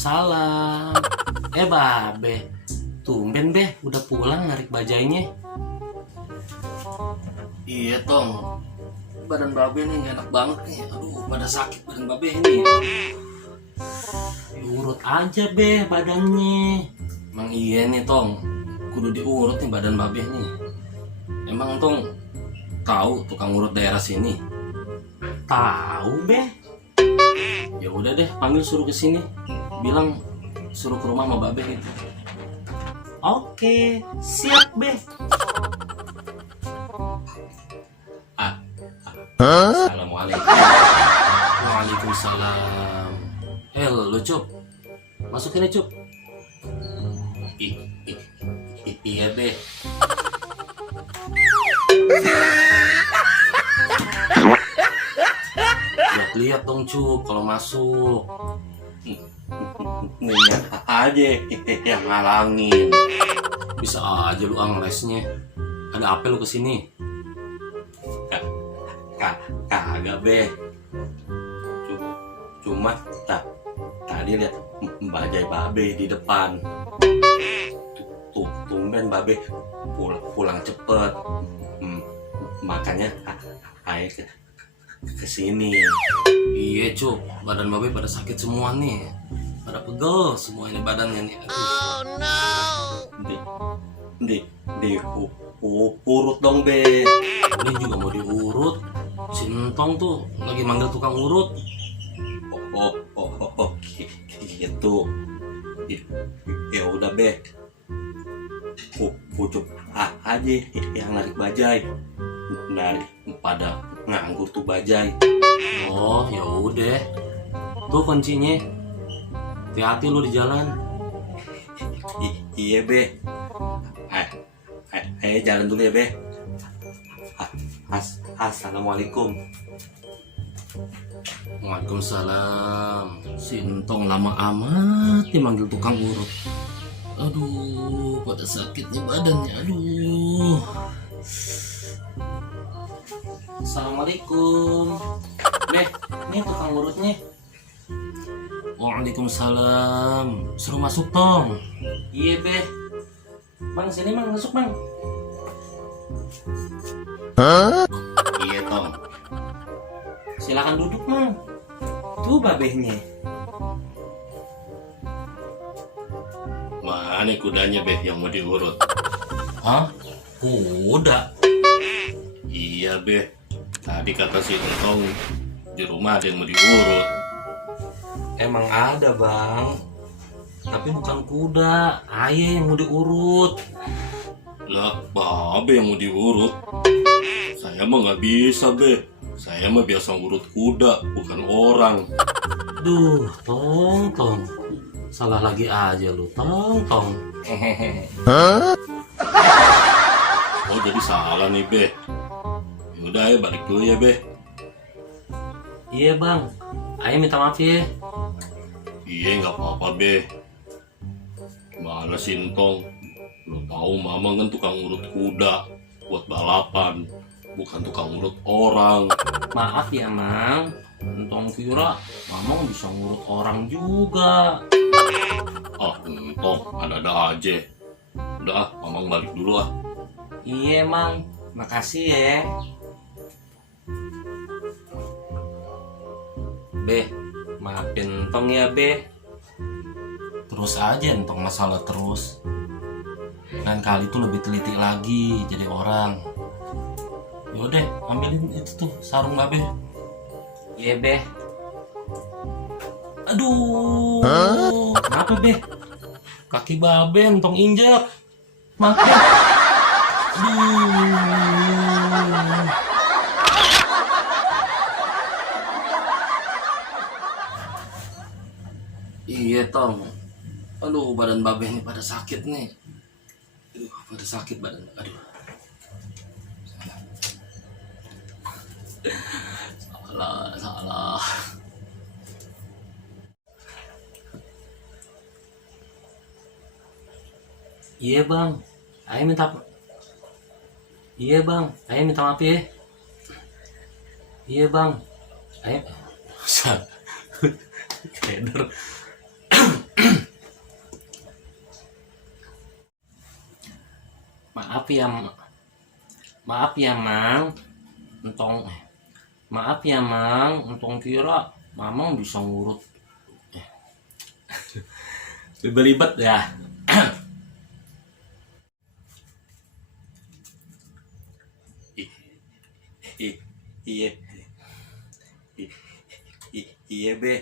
Waalaikumsalam. Babe, tumben be, udah pulang narik bajainya. Iya Tong, badan babe nih gak enak banget nih. Aduh, pada sakit badan babe ini. Diurut aja be badannya. Emang iya nih Tong, kudu diurut nih badan babe nih. Emang Tong tahu tukang urut daerah sini? Tahu be. Ya udah deh, panggil suruh ke sini. Bilang suruh ke rumah sama babe gitu. Oke, siap be. Assalamualaikum. Waalaikumsalam. Lu Cup, masukin aja Cup. Iya be. Lihat dong Cup kalau masuk. Niat aja yang ngalangin. Bisa aja lu anglesnya. Ada apa lu kesini? Kagak be. Cuma tadi lihat bajai babe di depan. Tumben babe pulang cepet. Makanya ayo kesini. Iya Cup, badan babe pada sakit semua nih. Pada pegel semua ini badannya nih. Aduh. Oh no. Urut dong be. Ini juga mau diurut. Si Entong tuh lagi manggil tukang urut. Oh gitu. Ya udah be. Pucuk aja yang narik bajai. Narik pada nganggur tuh bajai. Oh ya udah. Tuh kuncinya. Hati-hati lu di jalan. Iya be. Ayo jalan dulu ya be. Assalamualaikum. Waalaikumsalam. Si Entong lama amat dimanggil tukang urut. Aduh, pada sakitnya badannya. Aduh. Assalamualaikum. Be, ini tukang urutnya. Waalaikumsalam. Suruh masuk Tong. Iya be. Bang sini bang, masuk bang. Iya Tong. Silakan duduk mang. Tuh babehnya. Mana kudanya be yang mau diurut? Hah? Kuda? Iya be. Tadi kata si Entong di rumah ada yang mau diurut. Emang ada bang. Tapi bukan kuda, ayah yang mau diurut. Lah, babe yang mau diurut. Saya mah nggak bisa be. Saya mah biasa ngurut kuda, bukan orang. Duh, Tong. Salah lagi aja lu, Tong. Oh jadi salah nih be. Yaudah ya balik dulu ya be. Iya bang, ayah minta maaf ya. Iya nggak apa-apa be. Mana sih Entong? Lo tahu mama kan tukang urut kuda buat balapan, bukan tukang urut orang. Maaf ya mang, Entong kira mama bisa ngurut orang juga. Entong ada aja. Udah mamang balik dulu ah. Iya mang, makasih ya. Be, maafin Entong ya be. Terus aja Entong masalah terus. Lain kali tuh lebih teliti lagi jadi orang. Yaudah, ambilin itu tuh sarung babe. Iya be. Aduh, kenapa be? Kaki babe Entong injak. Maaf be. Aduh. Iya Tong. Aduh, badan babe ini pada sakit nih. Aduh, pada sakit badan. Aduh. Salah. Iya bang, ayah minta maaf ya. Iya bang, ayah keder. Maaf ya, maaf ya Mang, entong maaf ya Mang, entong kira Mamang bisa ngurut ribet ya. Iya, iya, be.